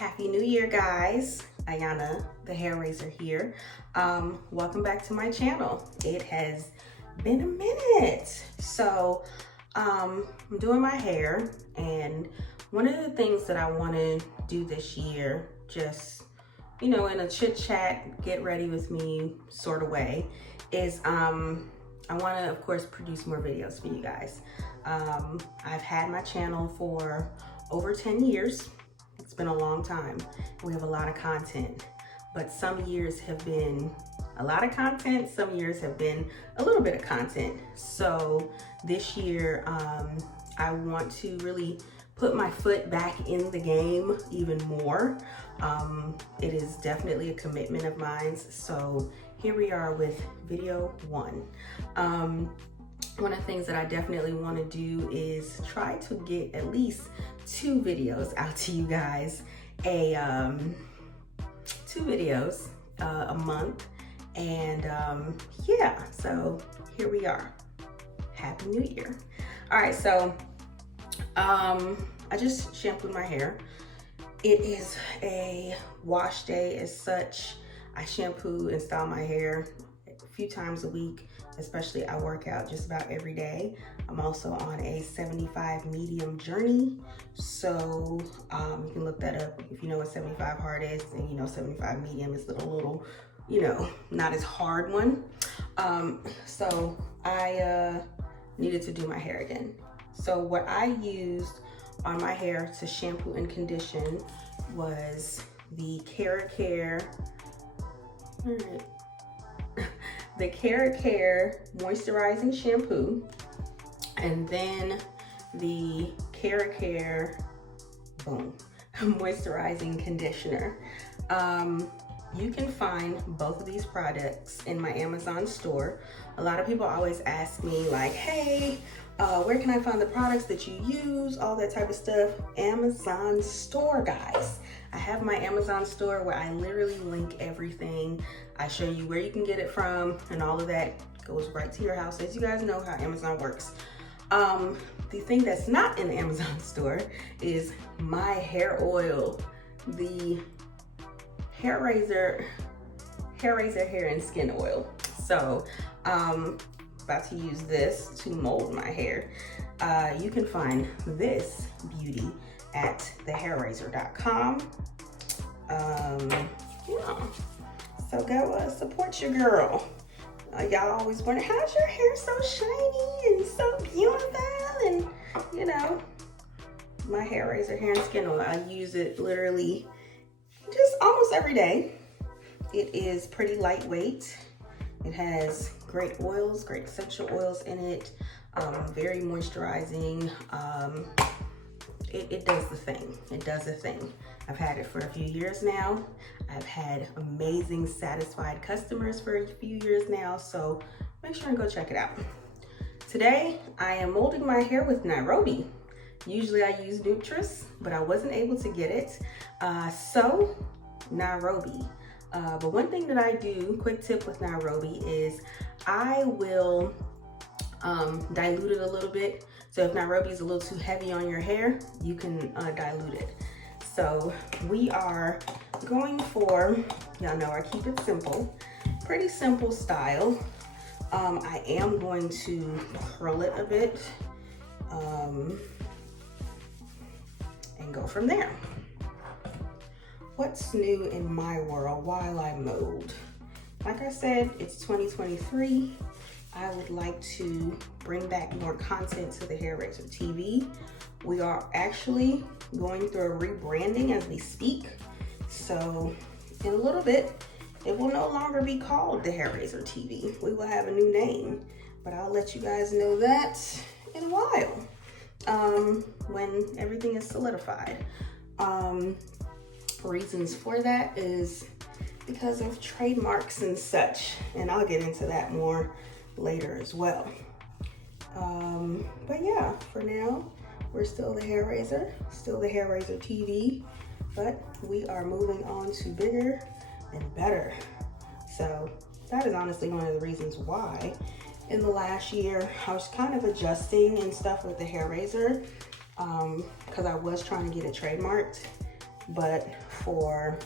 Happy New Year, guys. Ayana, the hair raiser here. Welcome back to my channel. It has been a minute. So I'm doing my hair, and one of the things that I want to do this year, just, you know, in a chit chat, get ready with me sort of way, is I want to, of course, produce more videos for you guys. I've had my channel for over 10 years. It's been a long time. We have a lot of content, but some years have been a lot of content. Some years have been a little bit of content. So this year, I want to really put my foot back in the game even more. It is definitely a commitment of mine. So here we are with video 1. One of the things that I definitely want to do is try to get at least 2 videos out to you guys, 2 videos a month, and yeah, so here we are. Happy New Year. All right, so I just shampooed my hair. It is a wash day as such. I shampoo and style my hair a few times a week, especially I work out just about every day. I'm also on a 75 medium journey. So you can look that up if you know what 75 hard is, and you know 75 medium is a little, you know, not as hard one. So I needed to do my hair again. So what I used on my hair to shampoo and condition was the KERACARE, the KERACARE moisturizing shampoo, and then the KERACARE moisturizing conditioner. You can find both of these products in my Amazon store. A lot of people always ask me like, hey, where can I find the products that you use, all that type of stuff. Amazon store, guys. I have my Amazon store where I literally link everything. I show you where you can get it from, and all of that goes right to your house. As you guys know how Amazon works. The thing that's not in the Amazon store is my hair oil, the HAIRAZOR hair and skin oil. So about to use this to mold my hair. You can find this beauty at thehairrazor.com. Yeah. So go support your girl. Y'all always wonder, how's your hair so shiny and so beautiful? And you know, my HAIRAZOR hair and skin oil, I use it literally just almost every day. It is pretty lightweight. It has great oils, great essential oils in it. Very moisturizing. It does the thing. It does the thing. I've had it for a few years now. I've had amazing, satisfied customers for a few years now, so make sure and go check it out. Today, I am molding my hair with NAIROBI. Usually I use Nutris, but I wasn't able to get it. So, NAIROBI. But one thing that I do, quick tip with NAIROBI, is I will dilute it a little bit. So if NAIROBI is a little too heavy on your hair, you can dilute it. So we are going for, y'all know I keep it simple, pretty simple style. I am going to curl it a bit and go from there. What's new in my world while I mold? Like I said, it's 2023. I would like to bring back more content to the Hair Razor TV. We are actually going through a rebranding as we speak. So in a little bit, it will no longer be called the Hair Razor TV. We will have a new name, but I'll let you guys know that in a while, when everything is solidified. Reasons for that is because of trademarks and such, and I'll get into that more later as well. But yeah, for now, we're still the Hair Razor, still the Hair Razor TV, but we are moving on to bigger and better. So that is honestly one of the reasons why in the last year I was kind of adjusting and stuff with the Hair Razor, because I was trying to get it trademarked. but for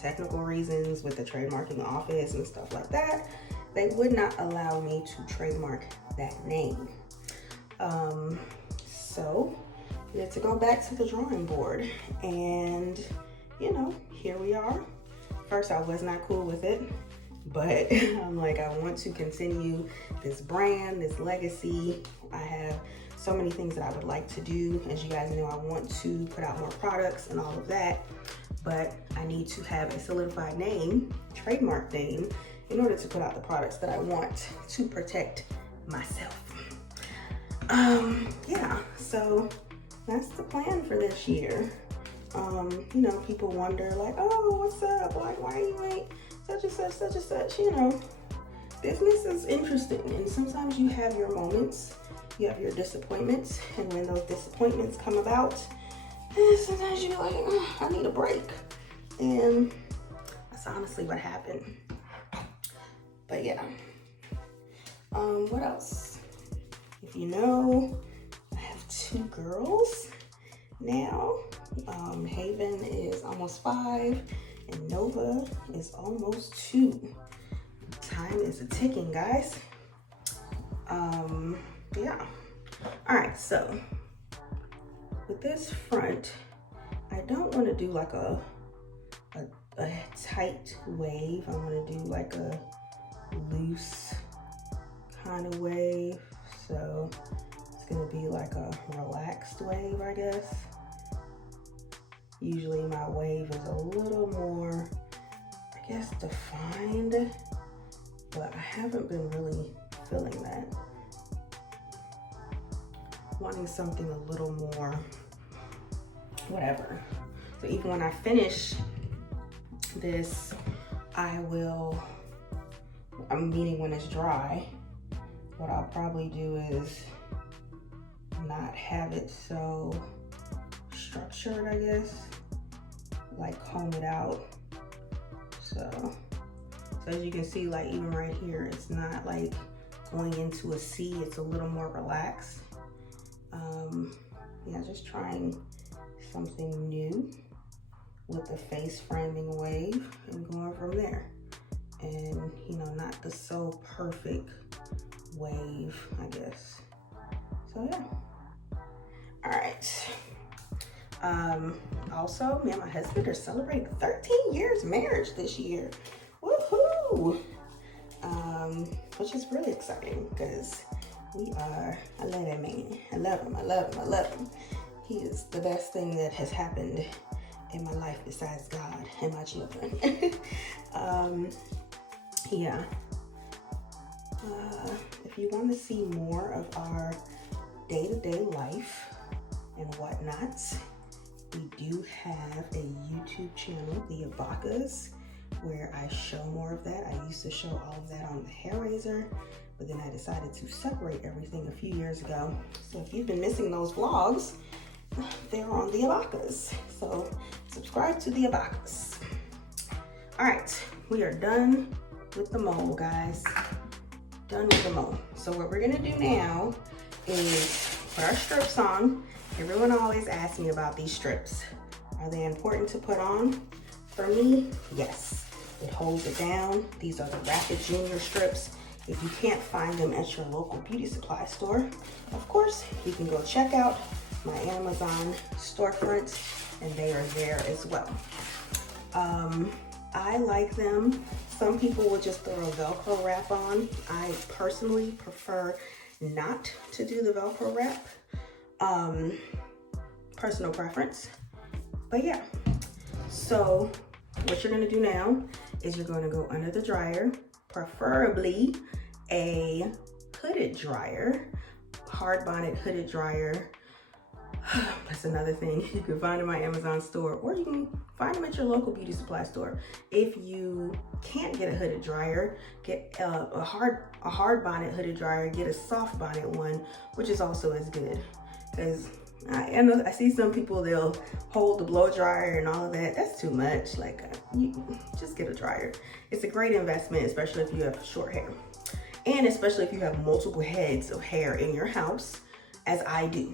technical reasons with the trademarking office and stuff like that, they would not allow me to trademark that name. So we had to go back to the drawing board, and you know, here we are. First, I was not cool with it, but I'm like, I want to continue this brand, this legacy. I have so many things that I would like to do. As you guys know, I want to put out more products and all of that, but I need to have a solidified name, trademark name, in order to put out the products that I want to protect myself. Yeah, so that's the plan for this year. You know, people wonder like, oh, what's up? Like, why you ain't such and such, you know. Business is interesting, and sometimes you have your moments, you have your disappointments, and when those disappointments come about, sometimes you're like, oh, I need a break. And that's honestly what happened. But yeah. What else? If you know, I have 2 girls now. Haven is almost 5 and Nova is almost 2. Time is a ticking, guys. Yeah. All right, so with this front, I don't want to do like a tight wave. I want to do like a loose kind of wave. So it's gonna be like a relaxed wave, I guess. Usually my wave is a little more, I guess, defined, but I haven't been really feeling that. Wanting something a little more, whatever. So even when I finish this, meaning when it's dry, what I'll probably do is not have it so structured, I guess, like comb it out. So as you can see, like even right here, it's not like going into a C, it's a little more relaxed. Yeah, just trying something new with the face framing wave and going from there. And you know, not the so perfect wave, I guess. So yeah. All right. Also, me and my husband are celebrating 13 years marriage this year. Woohoo! Which is really exciting because I love that man. I love him. He is the best thing that has happened in my life besides God and my children. Yeah. If you want to see more of our day-to-day life and whatnot, we do have a YouTube channel, The Abakas, where I show more of that. I used to show all of that on the HAIRAZOR, but then I decided to separate everything a few years ago. So if you've been missing those vlogs, they're on The Abakas. So subscribe to The Abakas. All right, we are done with the mole, guys. Done with the mole. So what we're gonna do now is put our strips on. Everyone always asks me about these strips. Are they important to put on? For me, yes. It holds it down. These are the WRAPP Junior strips. If you can't find them at your local beauty supply store, of course, you can go check out my Amazon storefront, and they are there as well. I like them. Some people will just throw a Velcro wrap on. I personally prefer not to do the Velcro wrap. Personal preference. But yeah, so what you're gonna do now is you're gonna go under the dryer, preferably a hooded dryer, hard bonnet hooded dryer. That's another thing you can find in my Amazon store, or you can find them at your local beauty supply store. If you can't get a hooded dryer, get a hard bonnet hooded dryer, get a soft bonnet one, which is also as good. Because I see some people, they'll hold the blow dryer and all of that. That's too much. Like, you just get a dryer. It's a great investment, especially if you have short hair. And especially if you have multiple heads of hair in your house, as I do.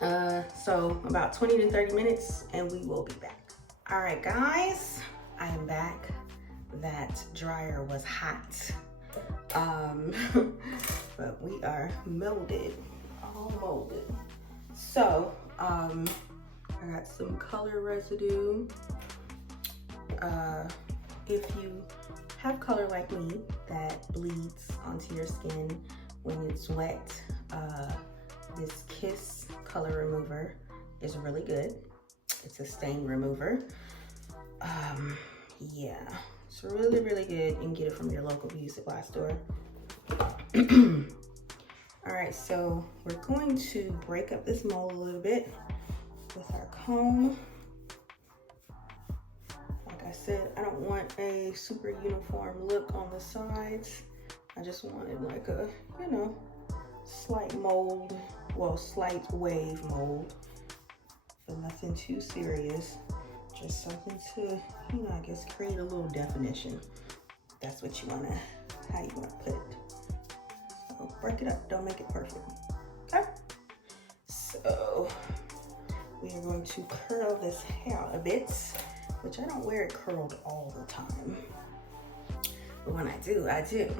So about 20 to 30 minutes and we will be back. All right, guys, I am back. That dryer was hot. But we are molded, all molded. So, I got some color residue. If you have color like me that bleeds onto your skin when it's wet, this Kiss color remover is really good. It's a stain remover. Yeah, it's really, really good. You can get it from your local beauty supply store. All right, so we're going to break up this mold a little bit with our comb. Like I said, I don't want a super uniform look on the sides. I just wanted like a, you know, slight mold, well, slight wave mold. So nothing too serious. Just something to, you know, I guess create a little definition. That's what you wanna, how you wanna put it. So break it up, don't make it perfect, okay? So we are going to curl this hair a bit, which I don't wear it curled all the time. But when I do, I do.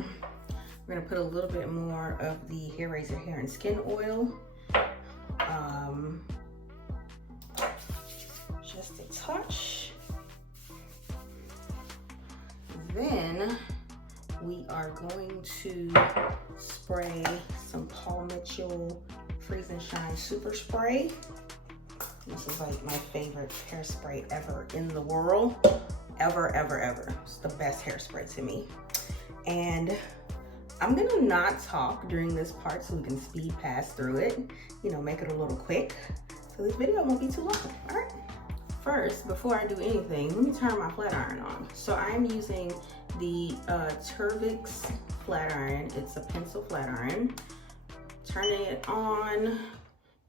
We're gonna put a little bit more of the HAIRAZOR hair and skin oil. Just a touch. Then we are going to spray some Paul Mitchell Freeze and Shine Super Spray. This is like my favorite hairspray ever in the world. Ever, ever, ever. It's the best hairspray to me. And I'm gonna not talk during this part so we can speed pass through it, you know, make it a little quick. So this video won't be too long, all right? First, before I do anything, let me turn my flat iron on. So I'm using the Turvix flat iron. It's a pencil flat iron. Turning it on,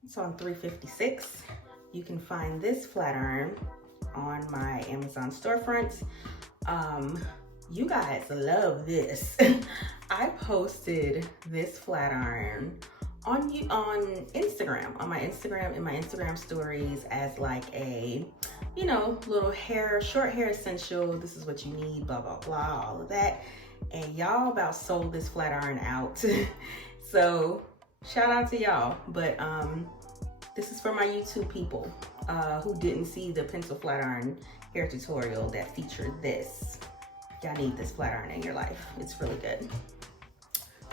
it's on 356. You can find this flat iron on my Amazon storefront. You guys love this. I posted this flat iron on Instagram, in my Instagram stories as like a, you know, little short hair essential. This is what you need, blah, blah, blah, all of that. And y'all about sold this flat iron out. So shout out to y'all. But this is for my YouTube people who didn't see the pencil flat iron hair tutorial that featured this. Y'all need this flat iron in your life. It's really good.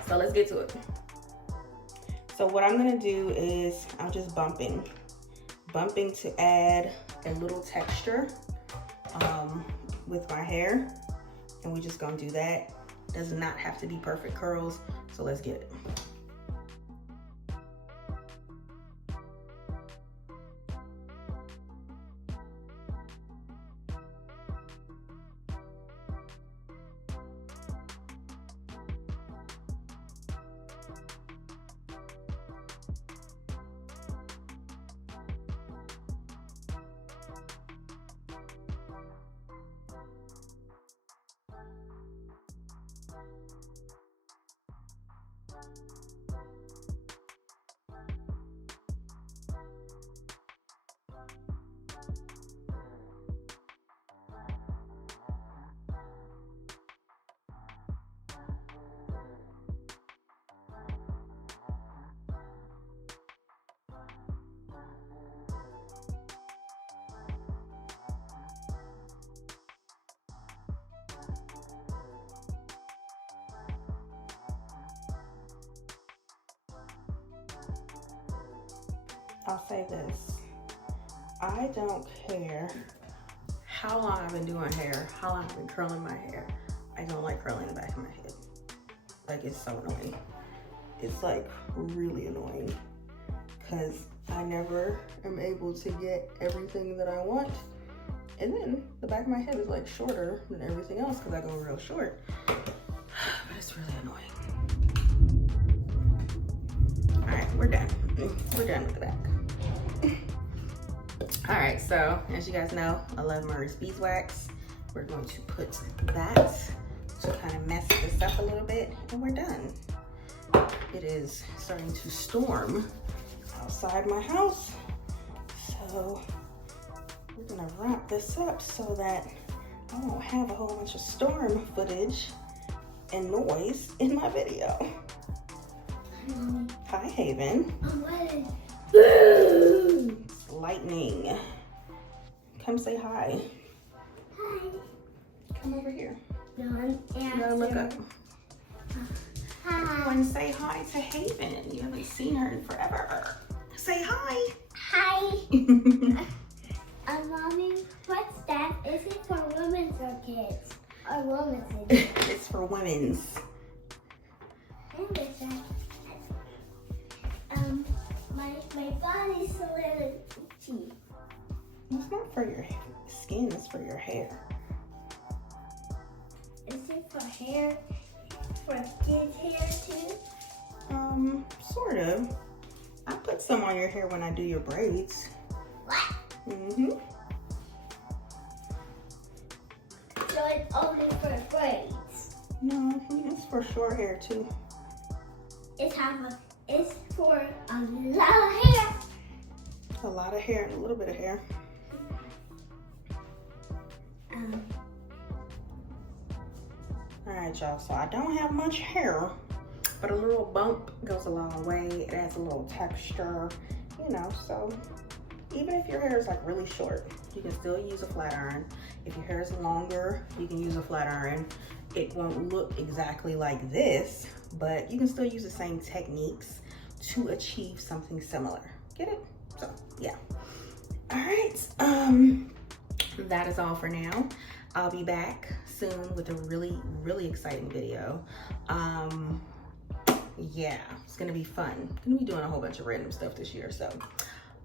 So let's get to it. So what I'm gonna do is I'm just bumping to add a little texture with my hair. And we're just gonna do that. Does not have to be perfect curls, so let's get it. I'll say this, I don't care how long I've been doing hair, how long I've been curling my hair. I don't like curling the back of my head. Like, it's so annoying. It's like really annoying because I never am able to get everything that I want. And then the back of my head is like shorter than everything else because I go real short. But it's really annoying. All right, we're done. We're done with the back. All right, so as you guys know, I love Murray's beeswax. We're going to put that to kind of mess this up a little bit, and we're done. It is starting to storm outside my house. So we're gonna wrap this up so that I won't have a whole bunch of storm footage and noise in my video. Hi, Haven. It's lightning. Come say hi. Hi. Come over here. No, You gotta look up. Hi. Everyone say hi to Haven. You haven't seen her in forever. Say hi. Hi. Mommy, what's that? Is it for women's or kids? Or women's? It's for women's. And what's that? My body's a little itchy. It's not for your skin, it's for your hair. Is it for hair? For kids' hair too? Sort of. I put some on your hair when I do your braids. What? Mm-hmm. So it's only for braids. No, it's for short hair too. It's for a lot of hair. A lot of hair and a little bit of hair. All right, y'all, so I don't have much hair, but a little bump goes a long way. It adds a little texture, you know, so even if your hair is like really short, you can still use a flat iron. If your hair is longer, you can use a flat iron. It won't look exactly like this, but you can still use the same techniques to achieve something similar. Get it? So, yeah. All right, that is all for now. I'll be back soon with a really, really exciting video. Yeah, it's gonna be fun. I'm gonna be doing a whole bunch of random stuff this year, so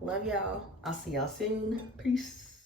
love y'all. I'll see y'all soon. Peace.